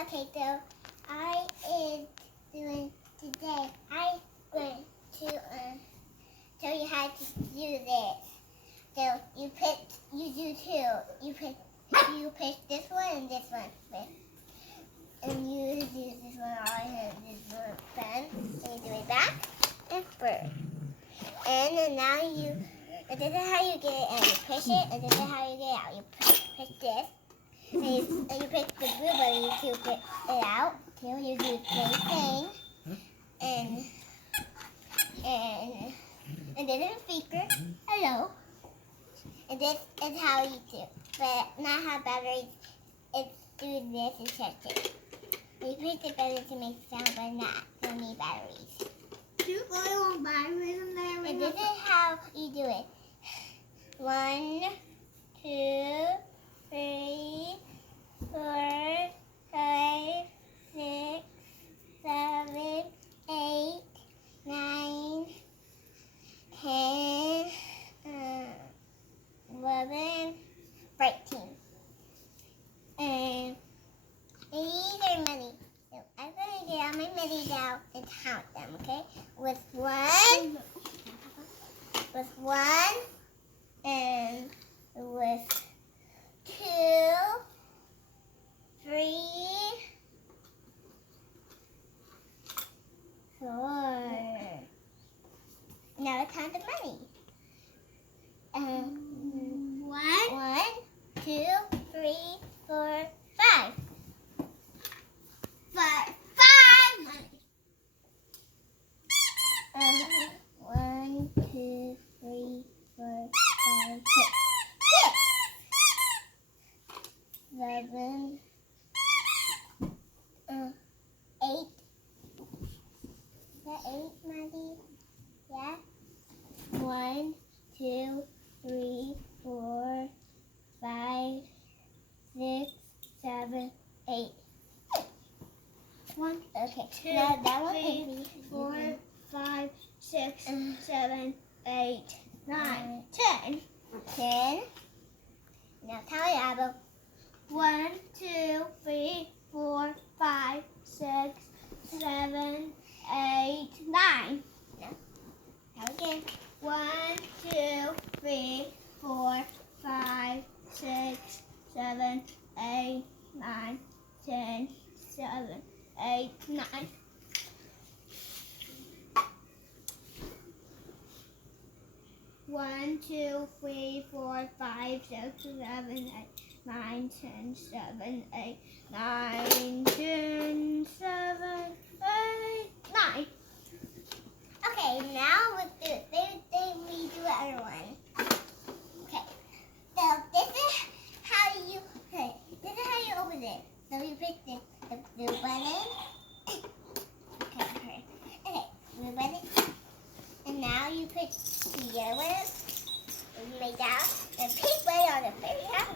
Okay, so I is doing today. I'm going to show you how to do this. So you do two. You pick this one and this one. And you do this one on this one front. And you do it back and forth. And then now and this is how you get it, and you push it, and this is how you get it out. You push this, and you push the blue button to get it out. Till you do the same thing, and this is a speaker. Hello. And this is how you do, but not how batteries. It's do this and check it. You push the button to make sound, but not to need batteries. You only want batteries in there. And this is how you do it. 1, 2, 3, 4, 5, 6, 7, 8, 9, 10, 11, 13. And these are many. So I'm going to get all my minis out and count them, okay? With one, and with 2, 3, 4. Now it's count the money. 1, 2, 3, 4, 5. 5 money. 1, 2, 3, 4, 5, 6. 7, 8. Is that 8, Maddie? Yeah. 1, 2, 3, 4, 5, 6, 7, 8. 1, okay. 2, now that one 3, 4, 5, 6, 7, 8, 9, 10. 10. Now tell it, Abel. 1, 2, 3, 4, 5, 6, 7, 8, 9. Tell again. 1, 2, 3, 4, 5, 6, 7, 8, 9, 10, 7, 8, 9. 1, 2, 3, 4, 5, 6, 7, 8, 9, 10, 7, 8, 9, 10, 7, 8, 9. Okay, now let's do it. We do the other one. Okay. So this is how you open it. So you push the blue button. Okay, blue button. And now you put the yellow one. And you lay down the pink button on the very top.